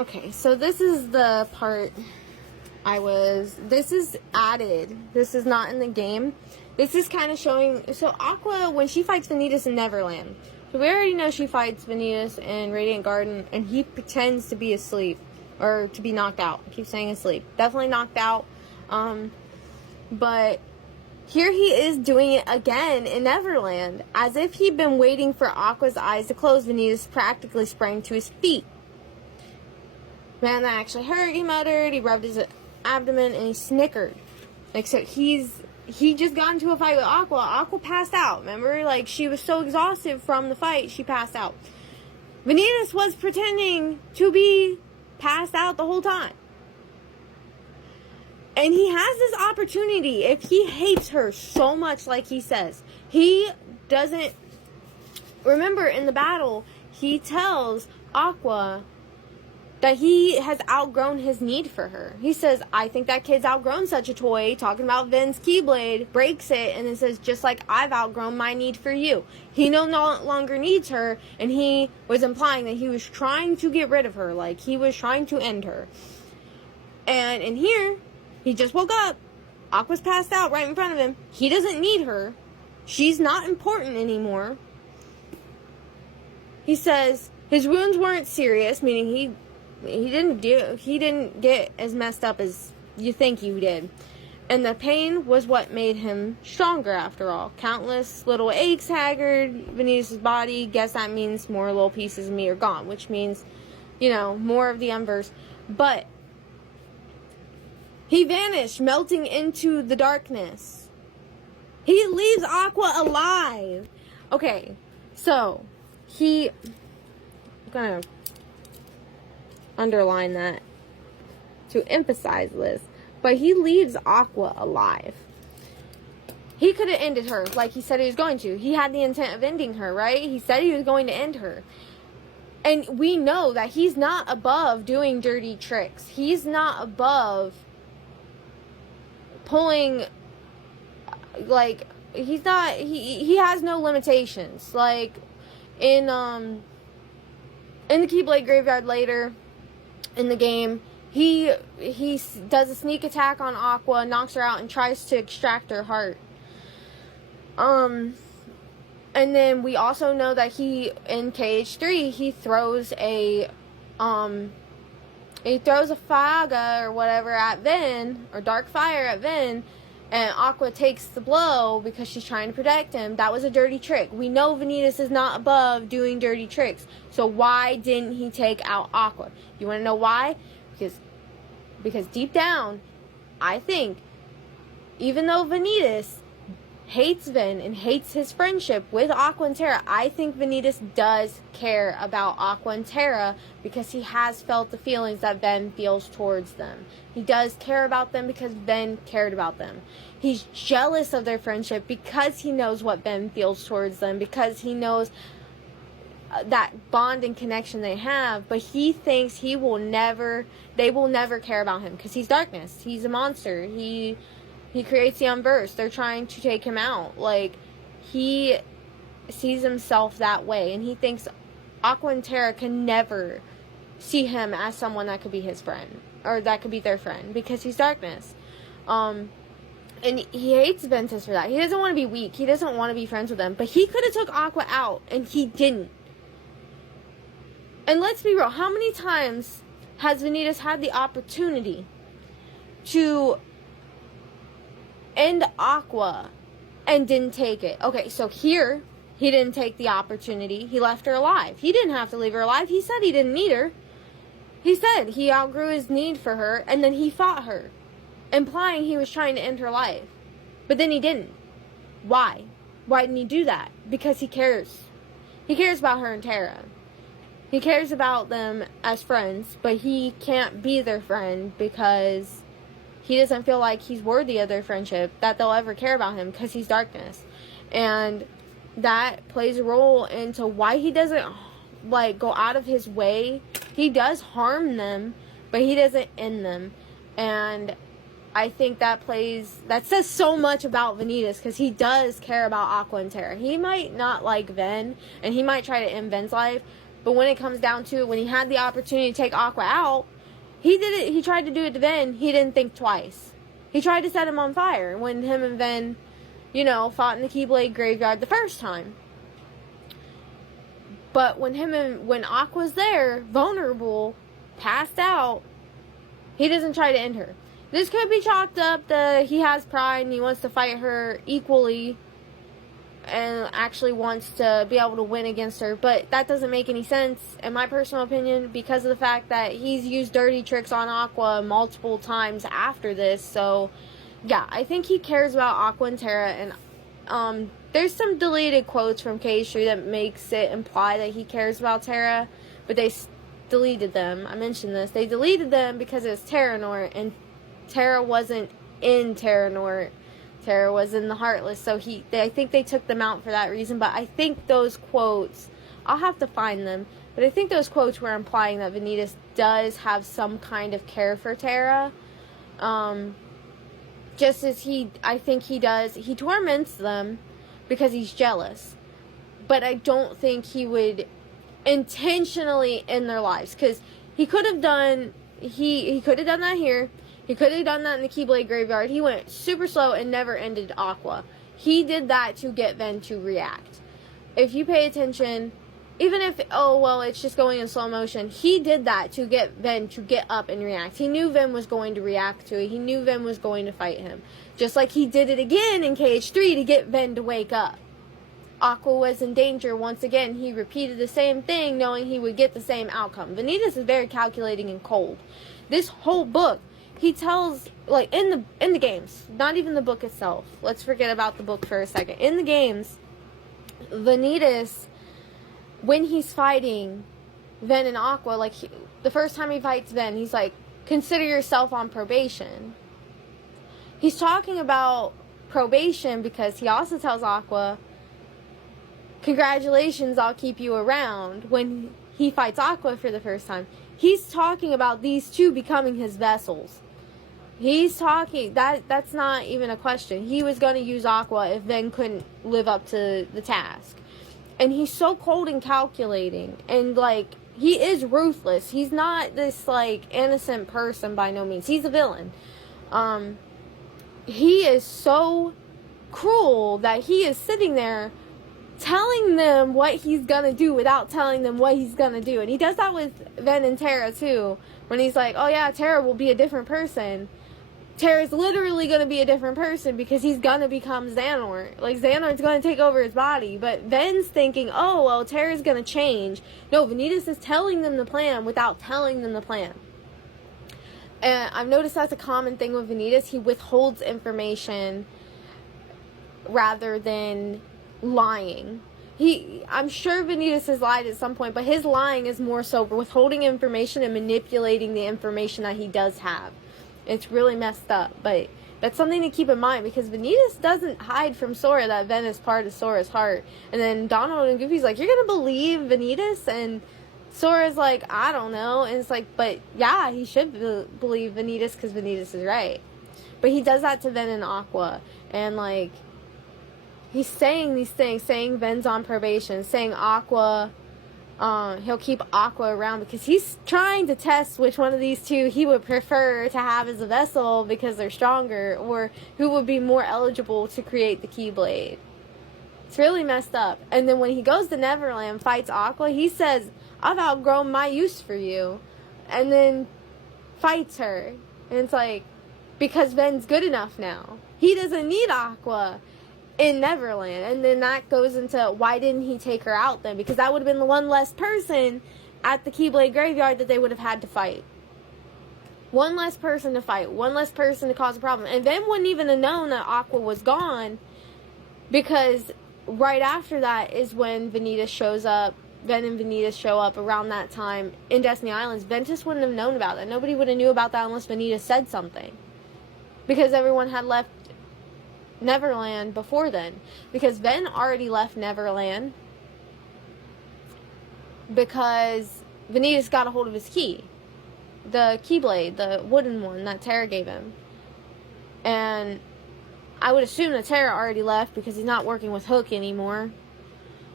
Okay, so this is the part this is added. This is not in the game. This is kind of showing, so Aqua, when she fights Vanitas in Neverland, so we already know she fights Vanitas in Radiant Garden, and he pretends to be asleep, or to be knocked out. I keep saying asleep. Definitely knocked out. But here he is doing it again in Neverland, as if he'd been waiting for Aqua's eyes to close. Vanitas practically sprang to his feet. Man, that actually hurt, he muttered. He rubbed his abdomen and he snickered. Like, so he just got into a fight with Aqua. Aqua passed out, remember? Like, she was so exhausted from the fight, she passed out. Vanitas was pretending to be passed out the whole time. And he has this opportunity, if he hates her so much like he says, he doesn't... Remember, in the battle, he tells Aqua that he has outgrown his need for her. He says, I think that kid's outgrown such a toy, talking about Ven's Keyblade, breaks it, and it says, just like I've outgrown my need for you. He no longer needs her, and he was implying that he was trying to get rid of her, like he was trying to end her. And in here, he just woke up. Aqua's passed out right in front of him. He doesn't need her. She's not important anymore. He says his wounds weren't serious, meaning he didn't get as messed up as you think you did. And the pain was what made him stronger after all. Countless little aches haggard Vanitas' body. Guess that means more little pieces of me are gone, which means, more of the Embers. But he vanished, melting into the darkness. He leaves Aqua alive. Okay, so I'm gonna underline that to emphasize this, but he leaves Aqua alive. He could have ended her like he said he was going to. He had the intent of ending her, right? He said he was going to end her. And we know that he's not above doing dirty tricks. He's not above pulling, like, he has no limitations. Like, in the Keyblade Graveyard later, in the game, he does a sneak attack on Aqua, knocks her out, and tries to extract her heart. And then we also know that in KH3, he throws a Faga or whatever at Ven, or Dark Fire at Ven, and Aqua takes the blow because she's trying to protect him. That was a dirty trick. We know Vanitas is not above doing dirty tricks. So why didn't he take out Aqua? You want to know why? Because deep down, I think, even though Vanitas hates Ven and hates his friendship with Aqua and Terra, I think Vanitas does care about Aqua and Terra because he has felt the feelings that Ven feels towards them. He does care about them because Ven cared about them. He's jealous of their friendship because he knows what Ven feels towards them, because he knows that bond and connection they have, but he thinks they will never care about him because he's darkness. He's a monster. He creates the Unversed. They're trying to take him out. Like, he sees himself that way, and he thinks Aqua and Terra can never see him as someone that could be his friend, or that could be their friend, because he's darkness. And he hates Ventus for that. He doesn't want to be weak. He doesn't want to be friends with them. But he could have took Aqua out, and he didn't. And let's be real. How many times has Vanitas had the opportunity to end Aqua and didn't take it? Okay, so here, he didn't take the opportunity. He left her alive. He didn't have to leave her alive. He said he didn't need her. He said he outgrew his need for her, and then he fought her, implying he was trying to end her life. But then he didn't. Why? Why didn't he do that? Because he cares. He cares about her and Terra. He cares about them as friends, but he can't be their friend because he doesn't feel like he's worthy of their friendship, that they'll ever care about him, because he's darkness. And that plays a role into why he doesn't, like, go out of his way. He does harm them, but he doesn't end them. And I think that says so much about Vanitas, because he does care about Aqua and Terra. He might not like Ven, and he might try to end Ven's life, But when it comes down to it, when he had the opportunity to take Aqua out, he did it. He tried to do it to Ven. He didn't think twice. He tried to set him on fire when him and Ven, fought in the Keyblade graveyard the first time. But when Aqua's there, vulnerable, passed out, he doesn't try to end her. This could be chalked up that he has pride and he wants to fight her equally and actually wants to be able to win against her. But that doesn't make any sense, in my personal opinion, because of the fact that he's used dirty tricks on Aqua multiple times after this. So, yeah, I think he cares about Aqua and Terra. And there's some deleted quotes from K3 that makes it imply that he cares about Terra. But they deleted them. I mentioned this. They deleted them because it's Terranort, and Terra wasn't in Terranort. Terra was in the Heartless, so I think they took them out for that reason. But I think those quotes, I'll have to find them, but I think those quotes were implying that Vanitas does have some kind of care for Terra. Just as I think he does. He torments them because he's jealous. But I don't think he would intentionally end their lives, because he could have done, he could have done that here. He could have done that in the Keyblade graveyard. He went super slow and never ended Aqua. He did that to get Ven to react. If you pay attention, even if, it's just going in slow motion, he did that to get Ven to get up and react. He knew Ven was going to react to it. He knew Ven was going to fight him. Just like he did it again in KH3 to get Ven to wake up. Aqua was in danger once again. He repeated the same thing knowing he would get the same outcome. Vanitas is very calculating and cold. This whole book, he tells, like, in the games, not even the book itself. Let's forget about the book for a second. In the games, Vanitas, when he's fighting Ven and Aqua, like, the first time he fights Ven, he's like, consider yourself on probation. He's talking about probation because he also tells Aqua, congratulations, I'll keep you around. When he fights Aqua for the first time, he's talking about these two becoming his vessels. He's talking, that's not even a question. He was going to use Aqua if Ven couldn't live up to the task. And he's so cold and calculating. And, like, he is ruthless. He's not this, like, innocent person by no means. He's a villain. He is so cruel that he is sitting there telling them what he's gonna do without telling them what he's gonna do. And he does that with Ven and Terra too, when he's like, oh yeah, Terra will be a different person. Terra's literally gonna be a different person because he's gonna become Xehanort. Like, Xehanort's gonna take over his body. But Ven's thinking, oh well, Terra's gonna change. No, Vanitas is telling them the plan without telling them the plan. And I've noticed that's a common thing with Vanitas. He withholds information rather than lying. I'm sure Vanitas has lied at some point, but his lying is more so withholding information and manipulating the information that he does have. It's really messed up, but that's something to keep in mind, because Vanitas doesn't hide from Sora that Ven is part of Sora's heart. And then Donald and Goofy's like, you're gonna believe Vanitas? And Sora's like, I don't know. And it's like, but yeah, he should believe Vanitas because Vanitas is right. But he does that to Ven and Aqua. And, like, he's saying these things, saying Ven's on probation, saying Aqua, he'll keep Aqua around because he's trying to test which one of these two he would prefer to have as a vessel because they're stronger, or who would be more eligible to create the Keyblade. It's really messed up. And then when he goes to Neverland, fights Aqua, he says, I've outgrown my use for you. And then fights her. And it's like, because Ven's good enough now. He doesn't need Aqua in Neverland. And then that goes into, why didn't he take her out then? Because that would have been the one less person at the Keyblade graveyard that they would have had to fight. One less person to fight. One less person to cause a problem. And Ven wouldn't even have known that Aqua was gone, because right after that is when Vanitas shows up. Ven and Vanitas show up around that time in Destiny Islands. Ventus wouldn't have known about that. Nobody would have knew about that unless Vanitas said something. Because everyone had left Neverland before then. Because Ven already left Neverland because Vanitas got a hold of his key. The Keyblade, the wooden one that Terra gave him. And I would assume that Terra already left because he's not working with Hook anymore.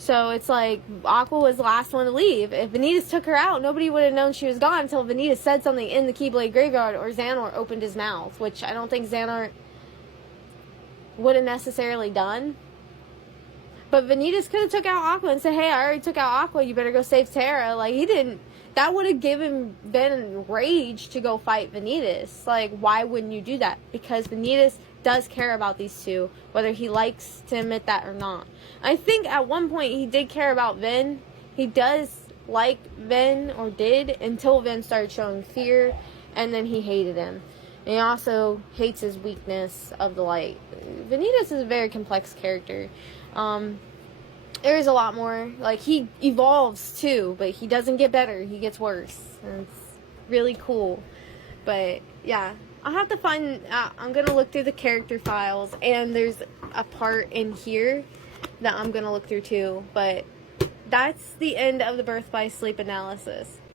So it's like Aqua was the last one to leave. If Vanitas took her out, nobody would have known she was gone until Vanitas said something in the Keyblade graveyard or Xehanort opened his mouth, which I don't think Xehanort would have necessarily done. But Vanitas could have took out Aqua and said, hey, I already took out Aqua, you better go save Terra. Like, he didn't. That would have given Ben rage to go fight Vanitas. Like, why wouldn't you do that? Because Vanitas does care about these two, whether he likes to admit that or not. I think at one point he did care about Vin. He does like Vin, or did, until Vin started showing fear, and then he hated him. And he also hates his weakness of the light. Vanitas is a very complex character. There is a lot more. Like, he evolves too, but he doesn't get better. He gets worse. And it's really cool. But, yeah. I'll have to find... I'm going to look through the character files. And there's a part in here that I'm going to look through too. But that's the end of the Birth by Sleep analysis.